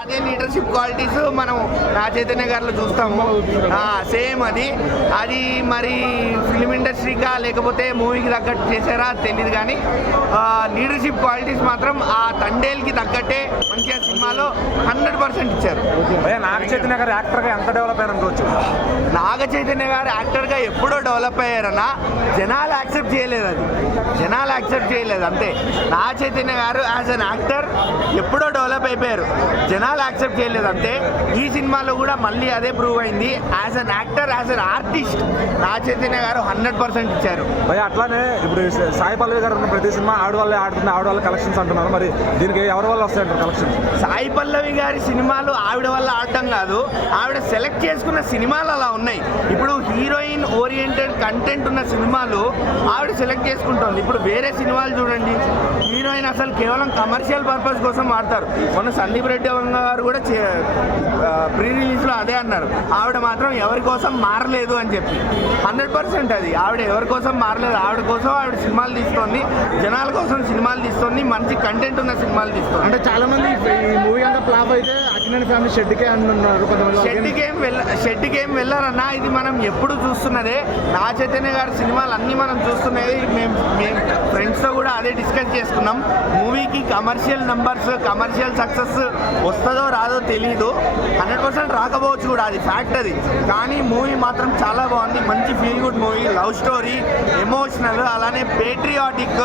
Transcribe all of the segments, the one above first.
అదే leadership qualities మనం నా చైతన్య గారిలో చూస్తాము. సేమ్ అది మరి ఫిలిం ఇండస్ట్రీకా లేకపోతే మూవీకి తగ్గట్టు చేశారా తెలియదు, కానీ లీడర్షిప్ క్వాలిటీస్ మాత్రం ఆ తండేల్కి తగ్గట్టే మంచిగా సినిమాలో 100% ఇచ్చారు. నాగ చైతన్య గారు యాక్టర్గా ఎంత డెవలప్ అయ్యారు అనుకోవచ్చు? నాగ చైతన్య గారు యాక్టర్గా ఎప్పుడో డెవలప్ అయ్యారన్నా, జనాలు యాక్సెప్ట్ చేయలేదు. అంతే. నాగ చైతన్య గారు యాజ్ అన్ యాక్టర్ ఎప్పుడో డెవలప్ అయిపోయారు, జనాలు యాక్సెప్ట్ చేయలేదు అంతే. ఈ సినిమాలో కూడా మళ్ళీ అదే ప్రూవ్ అయింది. As an actor, as an artist Naga Chaitanya గారు 100% ఇచ్చారు. అట్లానే ఇప్పుడు సాయి పల్లవి గారు ఉన్న ప్రతి సినిమా ఆడవాళ్ళే ఆడుతుంది, ఆడవాళ్ళ కలెక్షన్స్ అంటున్నారు. మరి దీనికి ఎవరి వల్ల వస్తాయంటారు కలెక్షన్స్? సాయి పల్లవి గారి సినిమాలు ఆవిడ వల్ల ఆడటం కాదు, ఆవిడ సెలెక్ట్ చేసుకున్న సినిమాలు అలా ఉన్నాయి. ఇప్పుడు హీరోయిన్ ఓరియంటెడ్ కంటెంట్ ఉన్న సినిమాలు ఆవిడ సెలెక్ట్ చేసుకుంటుంది. ఇప్పుడు వేరే సినిమాలు చూడండి, హీరోయిన్ అసలు కేవలం కమర్షియల్ పర్పస్ కోసం ఆడతారు. మొన్న సందీప్ రెడ్డి గారు కూడా ప్రీ రిలీజ్లో అదే అన్నారు, ఆవిడ మాత్రం ఎవరి కోసం మారలేదు అని చెప్పి. 100% అది ఆవిడ ఎవరి కోసం మారలేదు, ఆవిడ కోసం ఆవిడ సినిమాలు తీస్తుంది, జనాల కోసం సినిమాలు తీస్తుంది, మంచి కంటెంట్ ఉన్న సినిమాలు తీస్తుంది. అంటే చాలా మంది ఈ మూవీ అంతా ఫ్లాప్ అయితే అక్కినేని ఫ్యామిలీ షెడ్కే అంటున్నారు. షెడ్కి ఏం వెళ్ళారన్నా, ఇది మనం ఎప్పుడు చూస్తున్నదే. నా చైతన్య గారి సినిమాలు అన్నీ మనం చూస్తున్నది. మేము ఫ్రెండ్స్తో కూడా అదే డిస్కస్ చేసుకున్నాం. మూవీకి కమర్షియల్ నెంబర్స్, కమర్షియల్ సక్సెస్ వస్తుందో రాదో తెలీదు, 100% రాకపోవచ్చు కూడా, అది ఫ్యాక్ట్ అది. కానీ మూవీ మాత్రం చాలా బాగుంది, మంచి feel good movie, love story, emotional, అలానే పేట్రియాటిక్,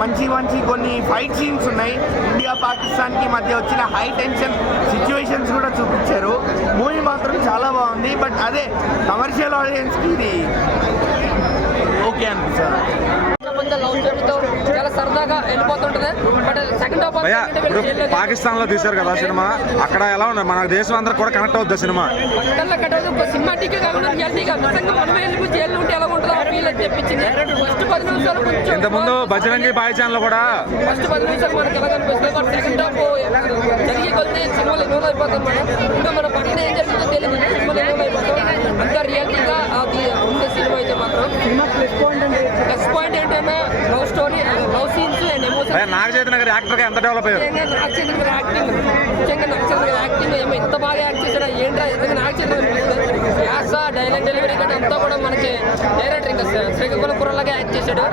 మంచి కొన్ని ఫైట్ సీన్స్ ఉన్నాయి. ఇండియా పాకిస్తాన్కి మధ్య వచ్చిన హై టెన్షన్ సిచ్యువేషన్స్ కూడా చూపించారు. మూవీ మాత్రం చాలా బాగుంది. బట్ అదే కమర్షియల్ ఆడియన్స్కి ఇది ఓకే అనిపిస్తుంది. చాలా సరదాగా వెళ్ళిపోతుంటది. బట్ సెకండ్ హాఫ్ పాకిస్తాన్ లో తీశారు కదా సినిమా, అక్కడ ఎలా ఉంది? మన దేశం అందరూ కూడా కనెక్ట్ అవుతుంది సినిమా. సినిమాటిక్ కాకుండా రియాలిటీగా మనం వెళ్ళి జైల్లో ఉంటే ఎలా ఉంటుందో ఆ ఫీల్ తెప్పించింది. ఫస్ట్ 10 నిమిషాలు కొంచెం ఇంతకుముందు బజరంగి బాయ్చాన్ లో కూడా ఫస్ట్ 10 నిమిషాలు మనకి ఎలా కనిపిస్తుంది. బట్ సెకండ్ హాఫ్ జరిగే కొద్ది సినిమాలు ఇన్వాల్వ్ అయిపోతాం. ఇంకా మన పక్కన ఏం జరుగుతుందో తెలియదు, సినిమాలు ఇన్వాల్వ్ అయిపోతాం. అంత రియాలిటీగా అది ఉండే సినిమా అయితే మాత్రం. ప్లస్ పాయింట్ ఏంటంటే love story, love scenes and emotion. Naga Chaitanya గారు యాక్టర్ గా ఎంత డెవలప్ అయ్యారు? నాగ చైతన్య గారి యాక్టింగ్, ముఖ్యంగా నాగ చైతన్య గారి యాక్టింగ్ ఏమో ఎంత బాగా యాక్ట్ చేశాడో ఏంటో. ఎందుకంటే నాగ చైతన్య యాస, డైలాగ్ డెలివరీ కంటే అంతా కూడా మనకి డైరెక్టర్ ఇంకా శ్రీకాకుళం కుర్రలాగా యాక్ట్ చేశాడు.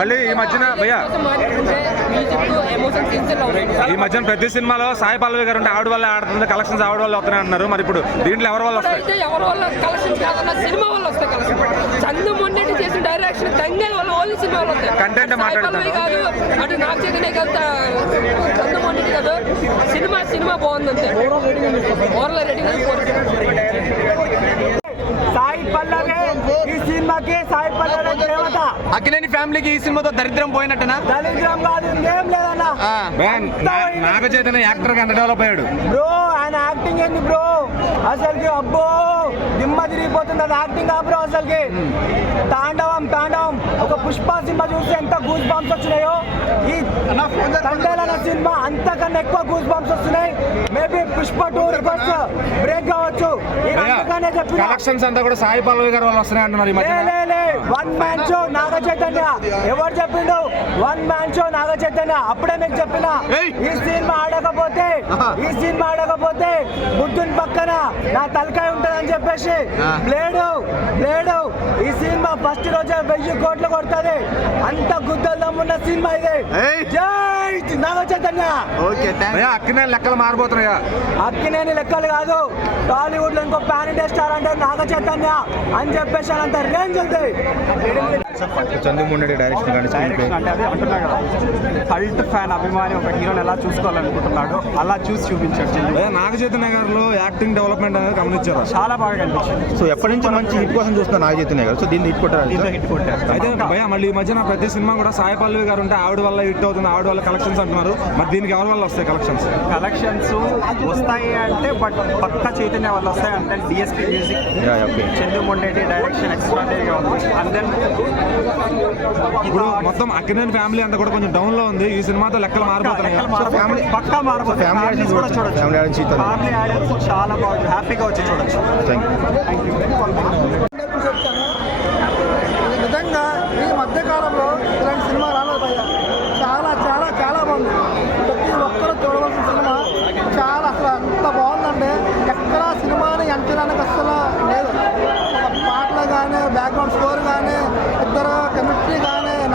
మళ్ళీ ఈ మధ్యన ఎమోషన్ సీన్స్ ఈ మధ్యన ప్రతి సినిమాలో సాయి పల్లవి గారు ఉంటే ఆవిడ వల్ల ఆడుతుంది, కలెక్షన్స్ ఆవిడ వల్ల వస్తున్నాయి అంటున్నారు. మరి ఇప్పుడు దీంట్లో ఎవరి వల్ల వస్తాయి? అయితే ఎవరి వల్ల కలెక్షన్స్ కాదన్న సినిమా వల్ల వస్తాయి కలెక్షన్. చందు మొండెట్టి చేసిన డైరెక్షన్ తంగేల వల్ల ఓన్లీ సినిమా వల్ల వస్తాయి. కంటెంట్ మాట్లాడుతున్నారు కాదు, అటు నాగ చైతన్య కాదు, చందు మొండెట్టి కాదు, సినిమా బాగుంది అంతే. ఓవర్లో రేటింగ్ సాయి పల్లవి ఈ సినిమాకి, సాయి పల్లవి దేవత. అక్కినేని ఫ్యామిలీకి ఈ సినిమాతో దరిద్రం పోయినట్టనా? దరిద్రం కాదు, ఇంకేం లేదన్నా. నాగ చైతన్య యాక్టర్ గా ఎంత డెవలప్ అయ్యాడు బ్రో. ఆయన యాక్టింగ్ ఏంది బ్రో అసలుకి, అబ్బో దిమ్మ తిరిగిపోతుంది అది యాక్టింగ్. బ్రో అసలుకి తాండవం ఒక పుష్ప సినిమా చూస్తే ఎంత గూస్ బాంబ్స్ వచ్చినాయో, ఈ తండేల సినిమా అంతకన్నా ఎక్కువ గూస్ బాంబ్స్ వస్తున్నాయి. మేబీ పుష్ప 2 రివర్స్ బ్రేక్ కావచ్చు. కలెక్షన్స్ అంతా కూడా సాయి పల్లవి గారు వాళ్ళు వస్తున్నాయి అంటున్నారు. One man show Naga Chaitanya. ఎవరు చెప్పిండు? One man show Naga Chaitanya. అప్పుడే మీకు చెప్పిన, ఈ సినిమా ఆడకపోతే బుద్ధుని పక్కన నా తలకాయ ఉంటది అని చెప్పేసి బ్లేడు ఈ సినిమా ఫస్ట్ రోజే 1000 కోట్లు కొడుతుంది. అంత గుద్దలు దమ్మున్న సినిమా ఇది. జై నాగ చైతన్య. అక్కినేని లెక్కలు మారిపోతున్నాయా? అక్కినేని లెక్కలు కాదు, టాలీవుడ్ లో ఇంకో పాన్ ఇండియా స్టార్ అంటే నాగ చైతన్య అని చెప్పేసి అంత రేంజ్ ఉంది. చందు మొండెట్టి డైరెక్షన్ అంటే అది అంటున్నా కదా, కల్ట్ ఫ్యాన్ అభిమాని ఒక హీరోని ఎలా చూసుకోవాలనుకుంటున్నాడు అలా చూసి చూపించాడు. నాగ చైతన్య గారిలో యాక్టింగ్ డెవలప్మెంట్ అనేది గమనించారు, చాలా బాగా కనిపించింది. సో ఎప్పటి నుంచి మంచి హిట్ కోసం చూస్తున్నా నాగ చైతన్య గారు. సో దీన్ని హిట్ కొట్టారు. అయితే భయ మళ్ళీ ఈ మధ్యన ప్రతి సినిమా కూడా సాయి పల్లవి గారు ఉంటే ఆవిడ వల్ల హిట్ అవుతుంది, ఆవిడ వల్ల కలెక్షన్స్ అంటున్నారు. మరి దీనికి ఎవరి వల్ల వస్తాయి కలెక్షన్స్ వస్తాయి అంటే? బట్ పక్క చైతన్య వల్ల వస్తాయి అంటే డిఎస్పీ మ్యూజిక్, చందు మొండెట్టి డైరెక్షన్ ఎక్స్ట్రాడినరీగా ఉంది. అండ్ దెన్ ఇప్పుడు మొత్తం అక్కినేని ఫ్యామిలీ అంతా కూడా కొంచెం డౌన్ లో ఉంది. ఈ సినిమాతో లెక్కలు మారిపోతున్నాయి. పక్కా మారిపోతుంది. ఫ్యామిలీ ఆడియన్స్ చాలా బాగుంది, హ్యాపీగా వచ్చి చూడొచ్చు. నిజంగా ఈ మధ్యకాలంలో ఇలాంటి సినిమా రాలేదు. చాలా చాలా చాలా బాగుంది. ప్రతి ఒక్కరూ చూడవలసిన సినిమా. చాలా అసలు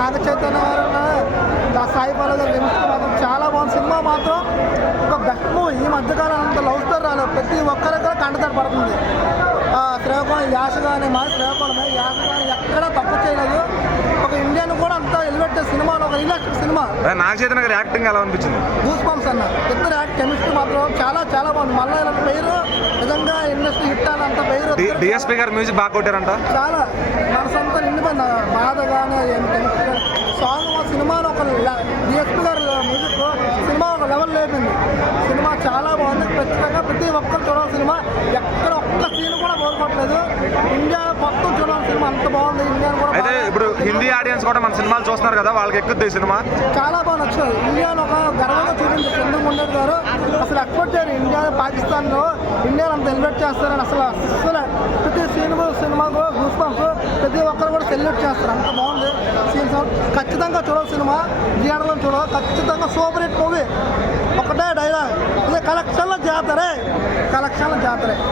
నాగ చైతన్య గారు సాయి పల్లవి గారు కెమిస్ట్రీ మాత్రం చాలా బాగుంది. సినిమా మాత్రం ఒక బెస్ట్ మూవీ. ఈ మధ్యకాలం అంత లవ్ స్టోరీ రాలేదు, ప్రతి ఒక్కరికి కంటతడి పడుతుంది. శ్రీకాకుళం యాస కానీ మా శ్రీకాకుళమే యాస కానీ ఎక్కడా తప్పు చేయలేదు. ఒక ఇండియన్ కూడా అంత ఎలివేట్ చేసే సినిమా, ఒక రియలిస్టిక్ సినిమా. నాగ చైతన్య గారి యాక్టింగ్ ఎలా అనిపించింది? గూస్ బంప్స్ అన్న ఇద్దరు కెమిస్ట్రీ మాత్రం చాలా చాలా బాగుంది. మళ్ళీ ఇలాంటి పేరు నిజంగా ఇండస్ట్రీ హిట్ అని అంత పేరు డిఎస్పీ గారు మ్యూజిక్ బాగా కొట్టారంట. చాలా మనసంతా నిండిపోయింది. బాధ కానీ కెమిస్ట్రీ కానీ సాంగ్ మా సినిమాలో ఒక డిఎస్పీ గారు మ్యూజిక్ సినిమా ఒక లెవెల్ లేపింది. సినిమా చాలా బాగుంది. ఖచ్చితంగా ప్రతి ఒక్కరు చూడాలి సినిమా. ఎక్కడ ఒక్క సీన్ కూడా కోరుకోవట్లేదు. ఇండియా మొత్తం చూడాలి సినిమా, అంత బాగుంది. ఇండియా కూడా అయితే ఇప్పుడు హిందీ ఆడియన్స్ కూడా మన సినిమాలు చూస్తున్నారు కదా, వాళ్ళకి ఎక్కుద్ది ఈ సినిమా. చాలా బాగా నచ్చింది. ఇండియాలో ఒక గర్వంగా చూపించి చంద్రబాబు నాయుడు గారు అసలు ఎక్స్పెక్ట్ చేయరు ఇండియా పాకిస్తాన్లో ఇండియాలో అంత ఎలివేట్ చేస్తారని. అసలు ప్రతి సినిమాకు గూస్ బంప్స్ ప్రతి ఒక్కరు కూడా సెల్యూట్ చేస్తారు. అంత బాగుంది సీన్స్. ఖచ్చితంగా చూడాలి సినిమా, థియేటర్లో చూడాలి. ఖచ్చితంగా సూపర్ హిట్ మూవీ. ఒకటే డైలాగ్, ఇది కలెక్షన్ల జాతరే.